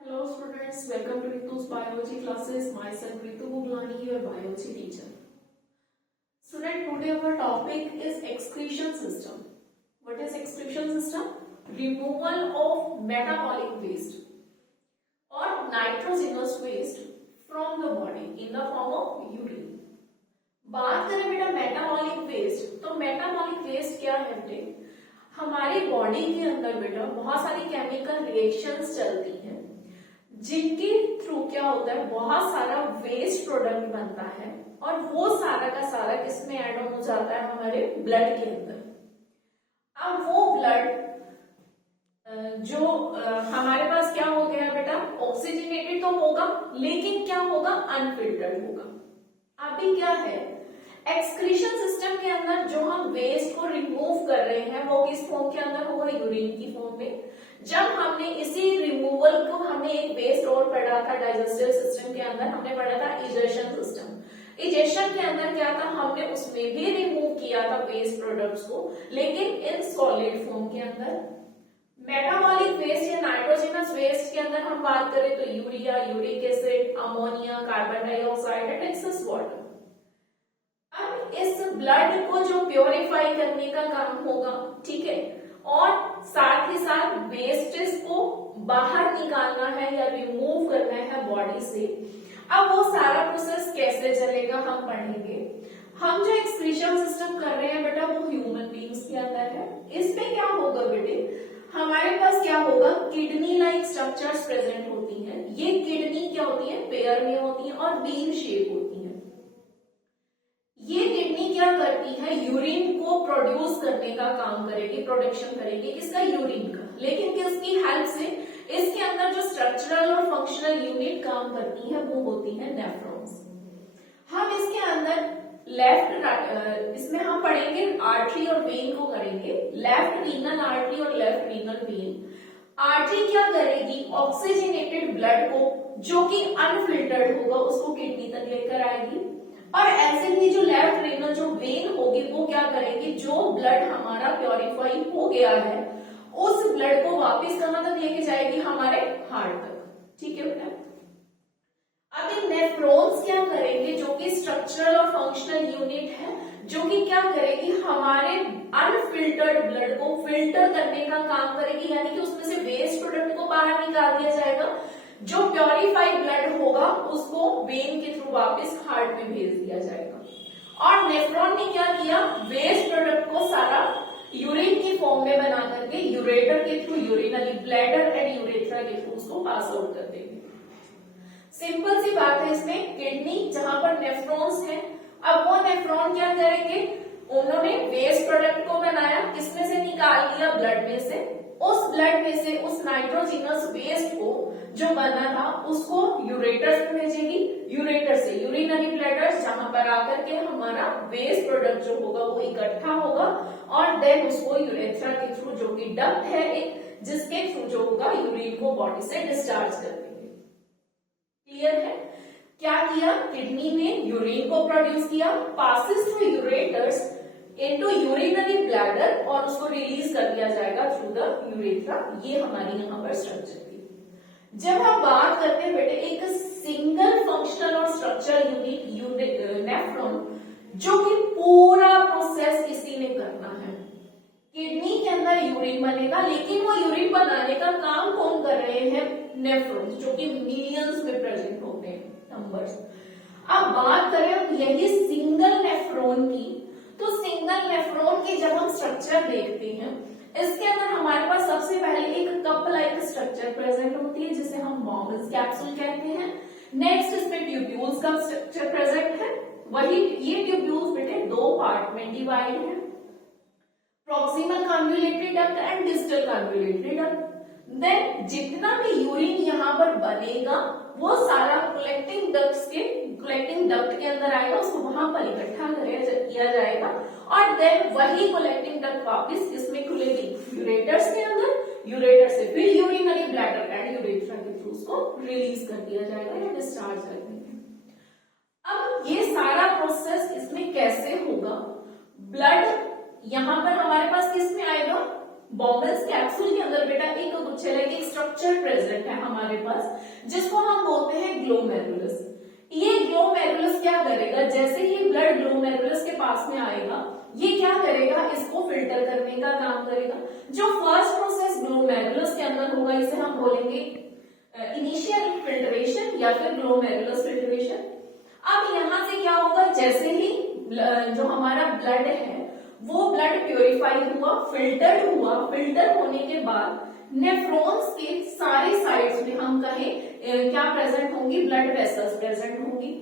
Hello students, welcome to Ritu's biology classes. Myself Ritu Buglani, your biology teacher. Student, today our topic is excretion system. What is excretion system? Removal of metabolic waste or nitrogenous waste from the body in the form of urine. बात करें बेटा metabolic waste, तो metabolic waste क्या है बेटे? हमारी body के अंदर बेटा बहुत सारी केमिकल रिएक्शंस चलती हैं जिनके थ्रू क्या होता है, बहुत सारा वेस्ट प्रोडक्ट बनता है और वो सारा का सारा किसमें ऐड ऑन हो जाता है, हमारे ब्लड के अंदर। अब वो ब्लड जो हमारे पास क्या हो गया बेटा, ऑक्सीजनेटेड तो होगा लेकिन क्या होगा, अनफिल्टर्ड होगा। अभी क्या है, एक्सक्रीशन सिस्टम के अंदर जो हम वेस्ट को रिमूव कर रहे हैं वो किस फॉर्म के अंदर होगा, यूरिन की फॉर्म में। जब हमने इसी रिमूवल को, हमने एक वेस्ट और पढ़ा था डाइजेस्टिव सिस्टम के अंदर, हमने पढ़ा था इजेशन सिस्टम। इजेशन के अंदर क्या था, हमने उसमें भी रिमूव किया था वेस्ट प्रोडक्ट्स को, लेकिन इन सॉलिड फॉर्म के अंदर। मेटाबॉलिक वेस्ट या नाइट्रोजनस वेस्ट के अंदर हम बात करें तो urea, uric acid, ammonia, carbon dioxide and excess water. अब इस ब्लड को जो प्योरीफाई करने का काम होगा, ठीक है, और साथ ही साथ वेस्टेज को बाहर निकालना है या रिमूव करना है बॉडी से। अब वो सारा प्रोसेस कैसे चलेगा हम पढ़ेंगे। हम जो एक्सक्रीशन सिस्टम कर रहे हैं बेटा वो ह्यूमन बीइंग्स के अंदर है। इसमें क्या होगा बेटे, हमारे पास क्या होगा, किडनी लाइक स्ट्रक्चर्स प्रेजेंट होती हैं। ये किडनी क्या होती है, पेयर में होती है और बीन शेप होती है। ये किडनी क्या करती है, यूरिन को प्रोड्यूस करने का काम करेगी, प्रोडक्शन करेगी किसका, यूरिन का। लेकिन किसकी हेल्प से, इसके अंदर जो स्ट्रक्चरल और फंक्शनल यूनिट काम करती है वो होती है नेफ्रॉन्स। हम इसके अंदर इसमें हम पढ़ेंगे आर्टरी और वेन को करेंगे, लेफ्ट रीनल आर्टरी और लेफ्ट रीनल वेन। आर्टरी क्या करेगी, ऑक्सीजनेटेड ब्लड को जो कि अनफिल्टर्ड होगा उसको किडनी तक लेकर आएगी, और ऐसे ही जो लेफ्ट रीनल जो वेन होगी वो क्या करेगी, जो ब्लड हमारा प्योरीफाई हो गया है उस ब्लड को वापस कहां तक लेके जाएगी, हमारे हार्ट तक। ठीक है बेटा। अब इन नेफ्रॉन्स क्या करेंगे, जो कि स्ट्रक्चरल और फंक्शनल यूनिट है, जो कि क्या करेगी, हमारे अनफिल्टर्ड ब्लड को फिल्टर करने का काम करेगी, यानी कि उसमें से वेस्ट प्रोडक्ट को बाहर निकाल दिया जाएगा। जो प्योरीफाइड ब्लड होगा उसको वेन के थ्रू वापस हार्ट में भेज दिया जाएगा। और नेफ्रॉन ने क्या किया, वेस्ट प्रोडक्ट को सारा यूरिन की फॉर्म में बना करके यूरेटर के through, urinary bladder and urethra के थ्रू उसको पास आउट कर देंगे। सिंपल सी बात है इसमें, किडनी जहां पर नेफ्रॉन्स है, अब वो नेफ्रॉन क्या करेंगे, उन्होंने वेस्ट प्रोडक्ट को बनाया, किसमें से निकाल लिया, ब्लड में से। उस ब्लड में से उस नाइट्रोजिनस वेस्ट को जो बना था उसको यूरेटर्स में भेजेगी, यूरेटर से यूरिनरी ब्लैडर्स, जहां पर आकर के हमारा वेस्ट प्रोडक्ट जो होगा वो इकट्ठा होगा, और देन उसको यूरेथ्रा के थ्रू, जो कि डक्ट है एक, जिसके थ्रू जो होगा यूरिन को बॉडी से डिस्चार्ज कर देंगे। क्लियर है। क्या किया, किडनी ने यूरिन को प्रोड्यूस किया, passes through ureters into urinary bladder, और उसको रिलीज कर दिया जाएगा थ्रू द यूरेथ्रा। ये हमारी यहाँ पर स्ट्रक्चर थी। जब हम बात करते हैं बेटे एक सिंगल फंक्शनल और स्ट्रक्चरल यूनिट नेफ्रॉन, जो कि पूरा प्रोसेस इसी ने करना है। किडनी के अंदर यूरिन बनेगा, लेकिन वो यूरिन बनाने का काम कौन कर रहे हैं, नेफ्रॉन्स, जो कि मिलियंस में प्रेजेंट होते हैं, नंबर्स। अब बात करें यही सिंगल नेफ्रॉन की, तो सिंगल नेफ्रॉन की जब हम स्ट्रक्चर देखते हैं, इसके अंदर हमारे पास सबसे पहले एक कप लाइक स्ट्रक्चर प्रेजेंट होती है, जिसे हम बॉम्बल्स कैप्सूल कहते हैं। नेक्स्ट इसमें ट्यूब्यूल्स का स्ट्रक्चर प्रेजेंट है। वही ये ट्यूब्यूल्स बेटे दो पार्ट में डिवाइड है, proximal convoluted duct and distal convoluted duct. Then जितना भी यूरिन यहाँ पर बनेगा वो सारा कलेक्टिंग डक्ट के अंदर आएगा, उसको वहां पर इकट्ठा किया जाएगा, और देन वही कलेक्टिंग डक्ट वापस इसमें खुलेगी यूरेटर्स के अंदर, यूरेटर से फिर यूरिनरी ब्लैडर एंड यूरेथ्रा के थ्रू उसको रिलीज कर दिया जाएगा या डिस्चार्ज कर देंगे। अब ये सारा प्रोसेस इसमें कैसे होगा, ब्लड यहाँ पर हमारे पास किस में आएगा, बॉम्बल्स कैप्सूल कैप्सूल के अंदर बेटा एक गुच्छे लाइक एक स्ट्रक्चर प्रेजेंट है हमारे पास, जिसको हम बोलते हैं ग्लोमेरुलस। ये ग्लोमेरुलस क्या करेगा, जैसे ही ब्लड ग्लोमेरुलस के पास में आएगा, ये क्या करेगा, इसको फिल्टर करने का काम करेगा। जो फर्स्ट प्रोसेस ग्लोमेरुलस के अंदर होगा, इसे हम बोलेंगे इनिशियल फिल्ट्रेशन या फिर ग्लोमेरुलस फिल्ट्रेशन। अब यहां से क्या होगा, जैसे ही जो हमारा ब्लड है वो ब्लड प्योरीफाई हुआ, फिल्टर हुआ, फिल्टर होने के बाद नेफ्रॉन्स के सारे साइड्स में हम कहें क्या प्रेजेंट होंगी, ब्लड वेसल्स प्रेजेंट होंगी।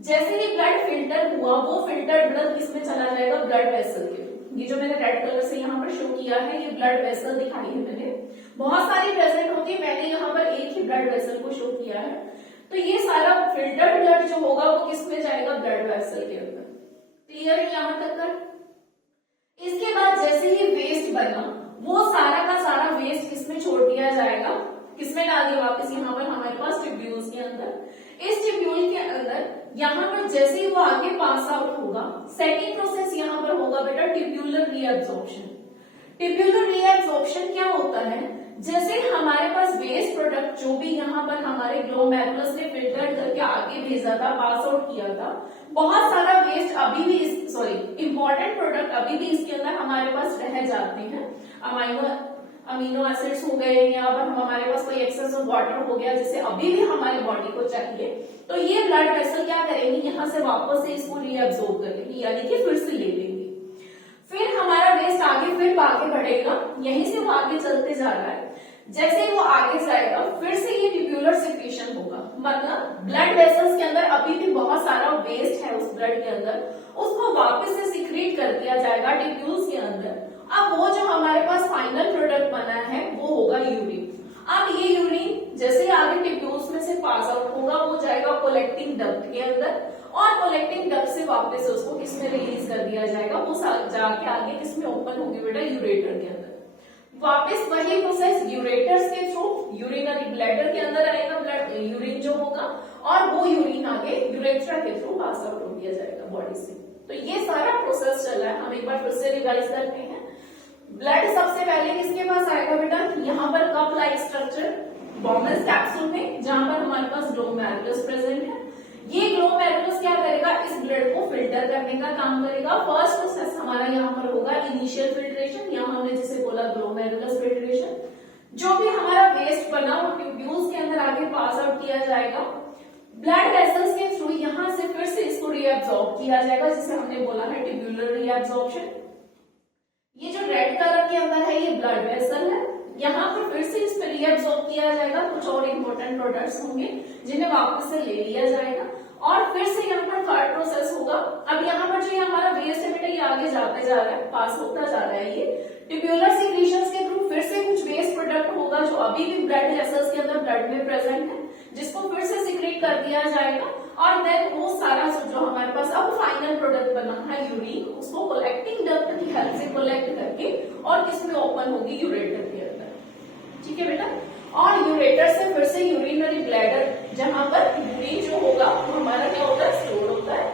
जैसे ही ब्लड फिल्टर हुआ, वो फिल्टर्ड ब्लड किसमें चला जाएगा, ब्लड वेसल के। ये जो मैंने रेड कलर से यहाँ पर शो किया है, ये ब्लड वेसल दिखाई है मैंने, बहुत सारी प्रेजेंट होती है, मैंने यहाँ पर एक ही ब्लड वेसल को शो किया है। तो ये सारा फिल्टर्ड ब्लड जो होगा वो किसमें जाएगा, ब्लड वेसल के अंदर। क्लियर है यहाँ तक कर? इसके बाद जैसे ही वेस्ट बना, वो सारा का सारा वेस्ट किसमें छोड़ दिया जाएगा, किसमें डाल दिया वापस, यहाँ पर हमारे पास ट्यूब्यूल्स के अंदर। इस ट्यूब्यूल के अंदर यहाँ पर जैसे ही वो आगे पास आउट होगा, सेकेंड प्रोसेस यहाँ पर होगा बेटा ट्यूब्यूलर रीएब्जॉर्प्शन। ट्यूब्यूलर रीएब्जॉर्प्शन क्या होता है, जैसे हमारे पास वेस्ट प्रोडक्ट जो भी यहाँ पर हमारे ग्लोमेरुलस ने फिल्टर करके आगे भेजा था, पास आउट किया था, बहुत सारा वेस्ट अभी भी इंपॉर्टेंट प्रोडक्ट अभी भी इसके अंदर हमारे पास रह जाते हैं। अमीनो एसिड्स हो गए, या पर हमारे पास कोई एक्सेस ऑफ वाटर हो गया जिसे अभी भी हमारे बॉडी को चाहिए, तो ये ब्लड वेसल क्या करेंगे, यहाँ से वापस से इसको रीअब्सॉर्ब कर लेंगे, यानी कि फिर से ले लेंगे। फिर हमारा वेस्ट आगे बढ़ेगा, यहीं से वो आगे चलते जा रहा है। जैसे वो आगे जाएगा, फिर से ये ट्यूब्यूलर सिक्रीशन होगा, मतलब ब्लड वेसल्स के अंदर अभी भी बहुत सारा वेस्ट है उस ब्लड के अंदर, उसको वापस से सिक्रीट कर दिया जाएगा ट्यूब्यूल्स के अंदर। अब वो जो हमारे पास फाइनल प्रोडक्ट बना है वो होगा यूरिन। अब ये यूरिन जैसे आगे ट्यूब्यूल्स में से पास आउट होगा, वो जाएगा कलेक्टिंग डक्ट के अंदर, और कलेक्टिंग डक्ट से वापस उसको किसमें रिलीज कर दिया जाएगा, वो जाके आगे किसमें ओपन होगी बेटा, यूरेटर के अंदर। वापस वही प्रोसेस यूरेटर्स के थ्रू यूरिनरी ब्लैडर के अंदर आएगा, ब्लड यूरिन जो होगा, और वो यूरिन आगे यूरेथ्रा के थ्रू पास आउट हो दिया जाएगा बॉडी से। तो ये सारा प्रोसेस चल रहा है, हम एक बार फिर से रिवाइज करते हैं। ब्लड सबसे पहले किसके पास आएगा बेटा, यहाँ पर cup like structure bombs capsule में, जहां पर हमारे पास ग्लोमेरुलस प्रेजेंट है। ये ग्लोमेरुलस क्या करेगा, इस ब्लड को फिल्टर करने का काम करेगा। फर्स्ट प्रोसेस हमारा यहाँ पर होगा इनिशियल फिल्ट्रेशन, यहाँ हमने जिसे बोला ग्लोमेरुलस फिल्ट्रेशन। जो भी हमारा वेस्ट बना वो ट्यूब्यूल्स के अंदर आगे पास आउट किया जाएगा, ब्लड वेसल्स के थ्रू यहाँ से फिर से इसको रीअब्सॉर्ब किया जाएगा, जिसे हमने बोला है ट्यूब्यूलर रीअब्सॉर्प्शन। ये जो रेड कलर के अंदर है ये ब्लड वेसल है, यहाँ पर फिर से इस पर रीअब्सॉर्ब किया जाएगा, कुछ और इंपॉर्टेंट प्रोडक्ट्स होंगे जिन्हें वापस से ले लिया जाएगा, और फिर से यहाँ पर थर्ड प्रोसेस होगा। अब यहाँ पर जो ये हमारा वेस्ट है बेटा, ये आगे जाते जा रहा है, पास होता जा रहा है, ये ट्यूब्यूलर सिक्रीशंस के थ्रू फिर से कुछ वेस्ट प्रोडक्ट होगा जो अभी भी ब्लड वेसल्स के अंदर ब्लड में प्रेजेंट है, जिसको फिर से सिक्रेट कर दिया जाएगा, और देन वो सारा जो हमारे पास अब फाइनल प्रोडक्ट बना है यूरिन, उसको कलेक्टिंग डक्ट की हेल्प से कलेक्ट करके और किसमें ओपन होगी, यूरेटर के अंदर। ठीक है बेटा, और यूरेटर से फिर से यूरिनरी ब्लैडर, जहां पर यूरिन जो होगा वो हमारा क्या होता है, स्टोर होता है।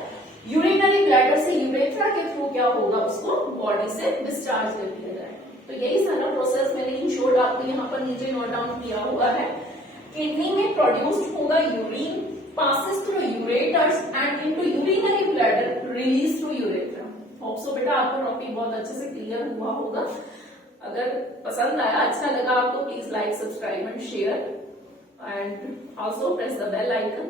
यूरिनरी ब्लैडर से यूरेथ्रा के थ्रू क्या होगा, उसको बॉडी से डिस्चार्ज कर दिया जाएगा। तो यही सारा प्रोसेस मैंने इन शॉर्ट आपको यहाँ पर नीचे नोट डाउन किया हुआ है। किडनी में प्रोड्यूस्ड होगा urine, passes through ureters and into urinary bladder, released to urethra. Hope so बेटा आपको टॉपिक बहुत अच्छे से क्लियर हुआ होगा। अगर पसंद आया, अच्छा लगा आपको, please like, subscribe and share, and also press the bell icon.